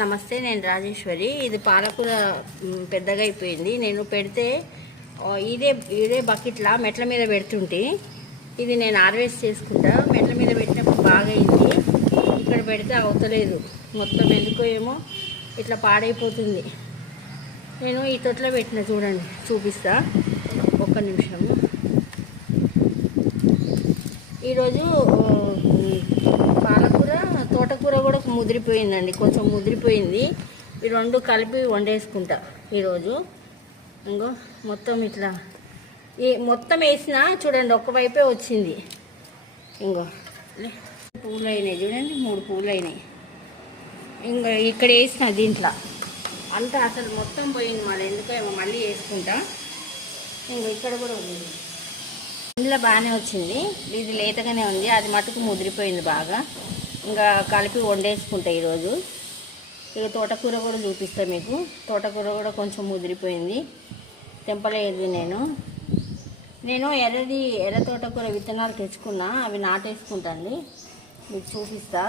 నమస్తే, నేను రాజేశ్వరి. ఇది పాలకూర పెద్దగా అయిపోయింది. నేను పెడితే ఇదే ఇదే బకెట్లా మెట్ల మీద పెడుతుంటే ఇది నేను హార్వెస్ట్ చేసుకుంటా. మెట్ల మీద పెట్టినప్పుడు బాగా అయింది. ఇక్కడ పెడితే అవతలేదు, మొత్తం ఎందుకో ఏమో ఇట్లా పాడైపోతుంది. నేను ఈ తొట్లో పెట్టిన, చూడండి, చూపిస్తా ఒక్క నిమిషము. ఈరోజు పాలకూర, తోటకూర కూడా ముదిరిపోయిందండి, కొంచెం ముదిరిపోయింది. ఈ రెండు కలిపి వండేసుకుంటా ఈరోజు. ఇంకో మొత్తం ఇట్లా మొత్తం వేసిన, చూడండి, ఒక్కవైపే వచ్చింది. ఇంకో పూలు అయినాయి, చూడండి, 3 పూలు అయినాయి. ఇంకా ఇక్కడ వేసిన దీంట్లో అంతా అసలు మొత్తం పోయింది. మళ్ళీ ఎందుకేమో మళ్ళీ వేసుకుంటా. ఇంకో ఇక్కడ కూడా ఉంది, ఇందులో బాగానే వచ్చింది. ఇది లేతగానే ఉంది, అది మటుకు ముదిరిపోయింది బాగా. ఇంకా కలిపి వండేసుకుంటా ఈరోజు. ఇక తోటకూర కూడా చూపిస్తా మీకు. తోటకూర కూడా కొంచెం ముదిరిపోయింది, తెంపలేదు. నేను ఎర్ర తోటకూర విత్తనాలు తెచ్చుకున్నా, అవి నాటేసుకుంటాండి, మీకు చూపిస్తా.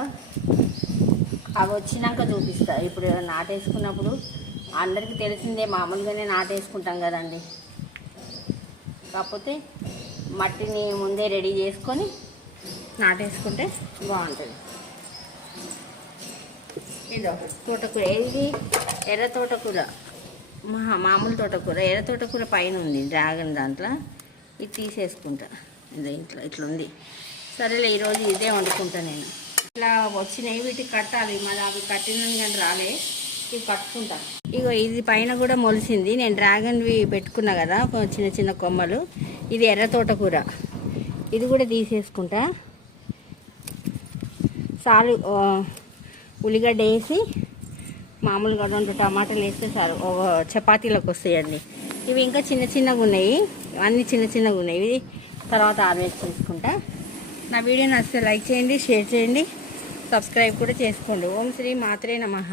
అవి వచ్చినాక చూపిస్తా. ఇప్పుడు నాటేసుకున్నప్పుడు అందరికీ తెలిసిందే, మామూలుగానే నాటేసుకుంటాం కదండి. కాకపోతే మట్టిని ముందే రెడీ చేసుకొని నాటేసుకుంటే బాగుంటుంది. ఇది తోటకూర, ఇది ఎర్ర తోటకూర, మామూలు తోటకూర. ఎర్ర తోటకూర పైన ఉంది డ్రాగన్, దాంట్లో ఇది తీసేసుకుంటా. ఇది ఇట్లా ఉంది. సరేలే, ఈరోజు ఇదే వండుకుంటా నేను. ఇట్లా వచ్చినాయి, వీటికి కట్టాలి. మరి అవి కట్టినాను కానీ రాలే, ఇవి కట్టుకుంటా. ఇగో ఇది పైన కూడా మొలిసింది. నేను డ్రాగన్వి పెట్టుకున్నా కదా, చిన్న చిన్న కొమ్మలు. ఇది ఎర్ర తోటకూర, ఇది కూడా తీసేసుకుంటా. చాలు, ఉల్లిగడ్డ వేసి మామూలుగా 2 టమాటాలు వేస్తే చాలు, చపాతీలకు వస్తాయండి. ఇవి ఇంకా చిన్న చిన్నగా ఉన్నాయి, అన్నీ చిన్న చిన్నగా ఉన్నాయి. ఇవి తర్వాత హార్వెస్ట్ చేసుకుంటా. నా వీడియో నచ్చితే లైక్ చేయండి, షేర్ చేయండి, సబ్స్క్రైబ్ కూడా చేసుకోండి. ఓం శ్రీ మాత్రే నమః.